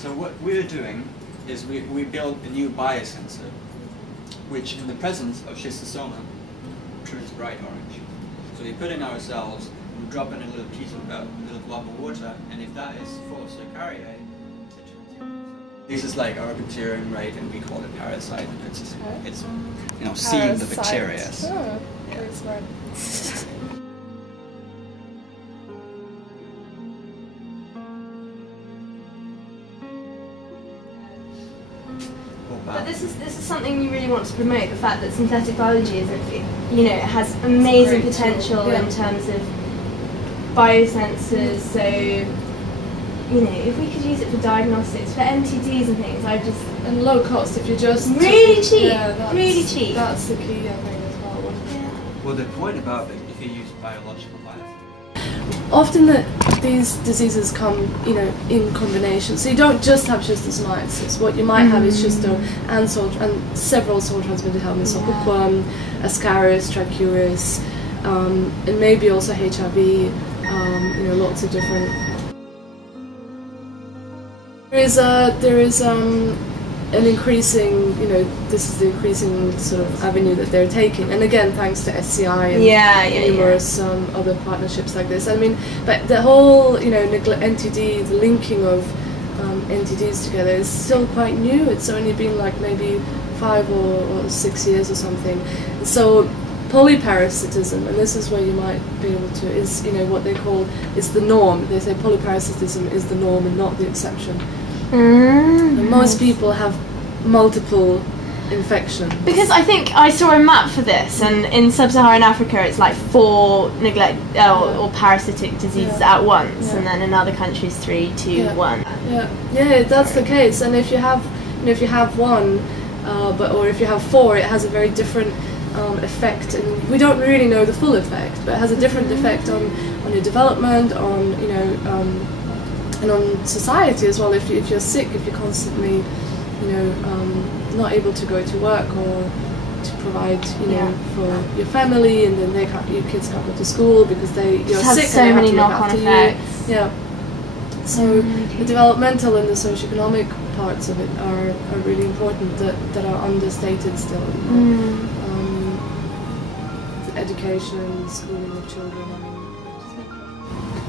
So what we're doing is we build a new biosensor, which in the presence of schistosoma turns bright orange. So we put in our cells, we drop in a little piece of a little blob of water, and if that is full of Cercariae, it turns yellow. This is like our bacterium, right? And we call it parasite. It's you know, seeing the bacteria. Oh, yeah. very smart. But this is something you really want to promote, the fact that synthetic biology is, you know, it has amazing potential in terms of biosensors. So, you know, if we could use it for diagnostics, for MTDs and things, and low cost if you just really cheap, yeah, really cheap. That's the key, I think, as well. Yeah. Well, the point about it, if you use biological biosensors. Often these diseases come, you know, in combination. So you don't just have schistosomiasis. What you might have is schisto and several soil-transmitted helminths, so hookworm, Ascaris, Trichuris, and maybe also HIV. You know, lots of different. There is an increasing, you know, this is the increasing sort of avenue that they're taking, and again thanks to SCI and numerous other partnerships like this. I mean, but the whole, you know, NTD, the linking of NTDs together is still quite new. It's only been like maybe 5 or 6 years or something. So polyparasitism, and this is where you might be able to, is, you know, what they call, is the norm. They say polyparasitism is the norm and not the exception. And most people have multiple infections. Because I think I saw a map for this, and in sub-Saharan Africa it's like 4 or parasitic diseases at once, and then in other countries 3, 2, 1. Yeah, that's the case. And if you have, you know, if you have one, or if you have 4, it has a very different effect, and we don't really know the full effect, but it has a different effect on your development, on, you know, and on society as well. If you're sick, if you're constantly, you know, not able to go to work or to provide, you know, for your family, and then your kids can't go to school because you're sick. So many knock-on effects. Yeah. So the developmental and the socioeconomic parts of it are really important, that are understated still. You know? The education, schooling of children. I mean,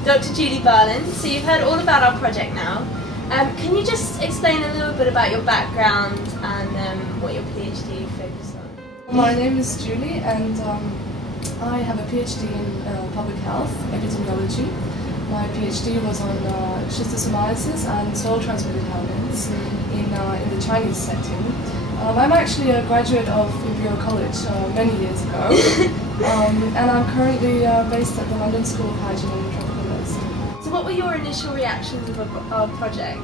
Dr. Julie Barland, so you've heard all about our project now. Can you just explain a little bit about your background and what your PhD focused on? My name is Julie, and I have a PhD in public health, epidemiology. My PhD was on schistosomiasis and soil-transmitted helminths in the Chinese setting. I'm actually a graduate of Imperial College many years ago, and I'm currently based at the London School of Hygiene and Tropical Medicine. So what were your initial reactions of our project?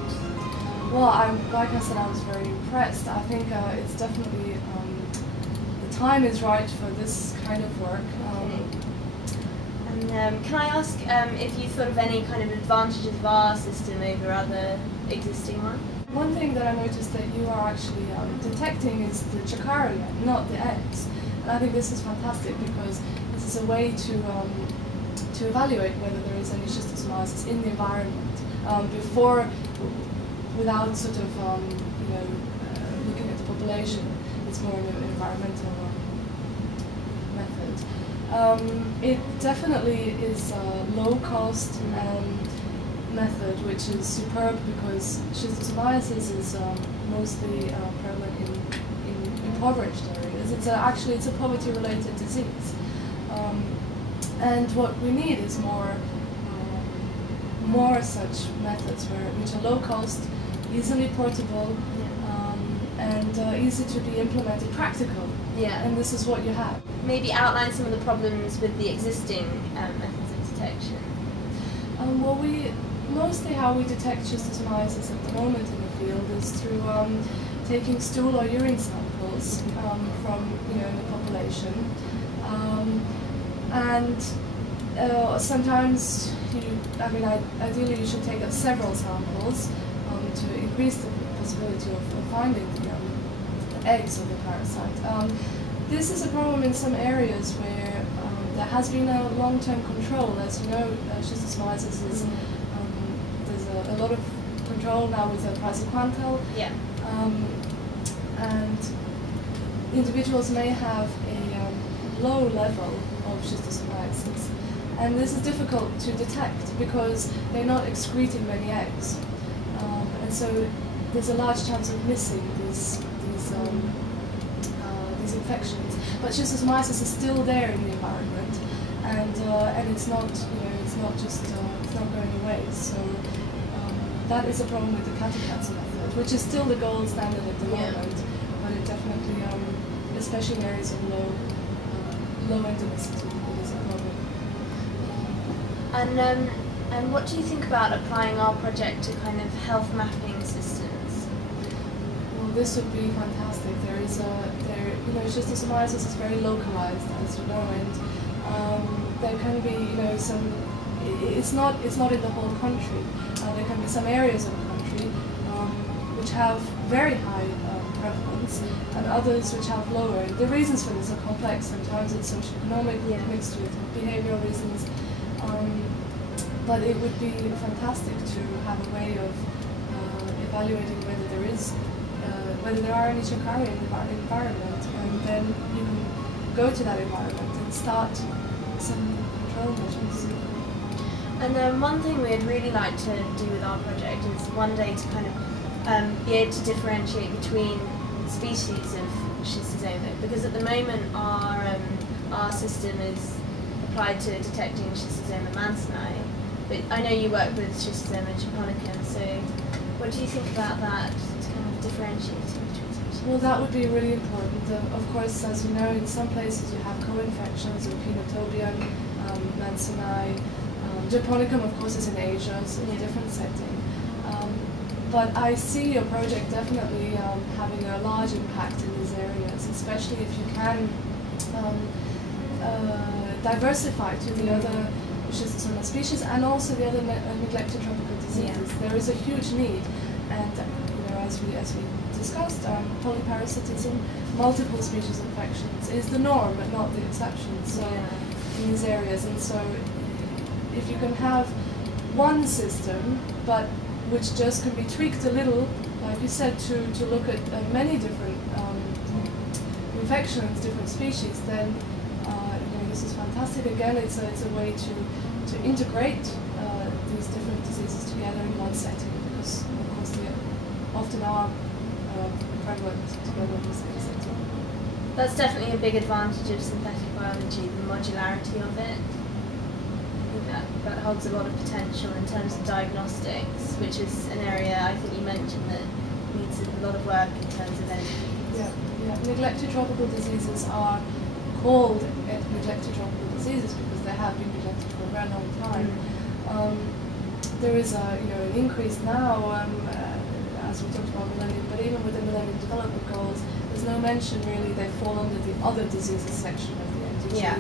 Well, like I said, I was very impressed. I think it's definitely, the time is right for this kind of work. And can I ask if you thought of any kind of advantages of our system over other existing ones? One thing that I noticed that you are actually detecting is the Cercariae, not the eggs. And I think this is fantastic, because this is a way to evaluate whether there is any schistosomiasis in the environment without sort of you know, looking at the population. It's more an environmental method. It definitely is a low-cost method, which is superb, because schistosomiasis is mostly prevalent in impoverished areas. It's a poverty-related disease, and what we need is more such methods which are low cost, easily portable, and easy to be implemented, practical. Yeah. And this is what you have. Maybe outline some of the problems with the existing methods of detection. Well, mostly how we detect schistosomiasis at the moment in the field is through taking stool or urine samples from, you know, in the population, and sometimes ideally you should take several samples to increase the possibility of finding the eggs of the parasite. This is a problem in some areas where there has been a long-term control. As you know, schistosomiasis is there's a lot of control control now with the price of Quantel. Yeah. And individuals may have a low level of schistosomiasis. And this is difficult to detect because they're not excreting many eggs. And so there's a large chance of missing these infections. But schistosomiasis is still there in the environment, and it's not, it's not just it's not going away. So that is a problem with the cattle method, which is still the gold standard at the moment. But it definitely, especially in areas of low endemicity, it is a problem. And what do you think about applying our project to kind of health mapping systems? Well, this would be fantastic. Schistosomiasis is very localized, as you know, and there can be, some. It's not in the whole country. There can be some areas of the country which have very high prevalence, and others which have lower. The reasons for this are complex. Sometimes it's socioeconomic, mixed with behavioral reasons. But it would be fantastic to have a way of evaluating whether there are any Shikari in the environment, and then you can go to that environment and start some control measures. And then one thing we'd really like to do with our project is one day to kind of be able to differentiate between species of schistosoma, because at the moment our system is applied to detecting schistosoma mansoni, but I know you work with schistosoma japonicum, so what do you think about that, to kind of differentiating between species? Well, that would be really important. Of course, as you know, in some places you have co-infections of Penotobium, mansoni. Japonicum, of course, is in Asia, so in a different setting. But I see your project definitely having a large impact in these areas, especially if you can diversify to the other schistosoma species and also the other neglected tropical diseases. There is a huge need, and as we discussed, polyparasitism, multiple species infections is the norm but not the exception. So in these areas, and so if you can have one system, but which just can be tweaked a little, like you said, to look at many different infections, different species, then this is fantastic. Again, it's a way to integrate these different diseases together in one setting, because of course they often are prevalent together in the same setting. That's definitely a big advantage of synthetic biology, the modularity of it. That holds a lot of potential in terms of diagnostics, which is an area I think you mentioned that needs a lot of work in terms of NGPs. Yeah. Neglected tropical diseases are called neglected tropical diseases because they have been neglected for a very long time. There is an increase now, as we talked about millennium, but even with the Millennium Development Goals, there's no mention really. They fall under the other diseases section of the NDG. Yeah.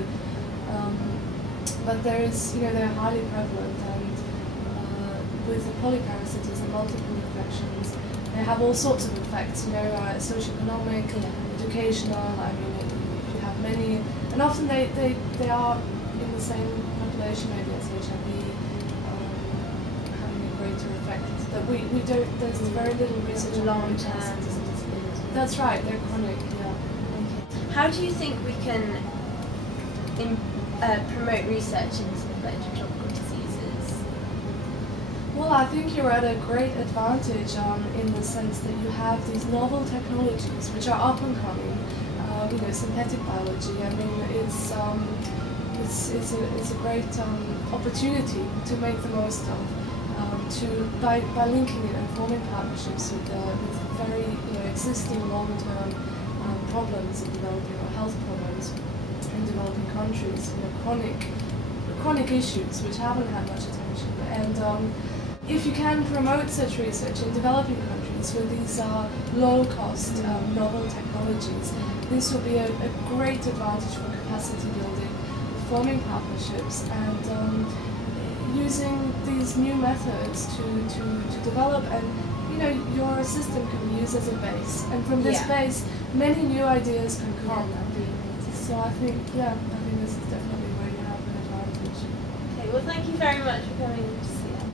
But there is, they're highly prevalent, and with the polyparasitism, multiple infections, they have all sorts of effects, socioeconomic, educational. I mean, if you have many, and often they are in the same population, maybe as HIV, having a greater effect. That we don't. There's very little research on long term. That's right. They're chronic. Yeah. Okay. How do you think we can promote research into neglected tropical diseases? Well, I think you're at a great advantage in the sense that you have these novel technologies which are up and coming. Synthetic biology. I mean, it's a great opportunity to make the most of. By linking it and forming partnerships with very existing long-term problems in developing, or health problems in developing countries, chronic issues which haven't had much attention. And if you can promote such research in developing countries with these low-cost novel technologies, this will be a great advantage for capacity building, forming partnerships, and using these new methods to develop, and your system can be used as a base, and from this base many new ideas can come. So I think this is definitely where you have an advantage. Okay, well thank you very much for coming.